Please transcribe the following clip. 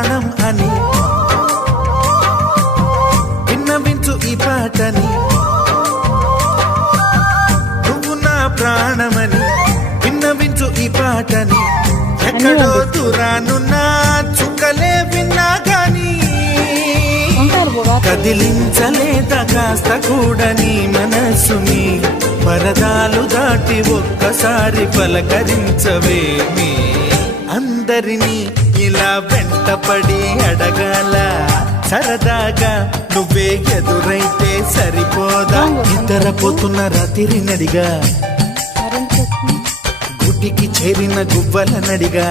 ప్రాణం అని విన్నవించు ఈ పాటని, నువ్వు నా ప్రాణమని విన్నవించు ఈ పాటని. ఎక్కడో దూరానున్నా చుక్కలే విన్నా గాని కదిలించలేదా కాస్త కూడా నీ మనసుని. పరదాలు దాటి ఒక్కసారి పలకరించవేమి. అందరినీ ఇలా వెంటపడి అడగాల సరదాగా నువ్వే ఎదురైతే సరిపోదా. నిద్రపోతున్న రాత్రి నడిగా గుడికి చేరిన గువ్వల నడిగా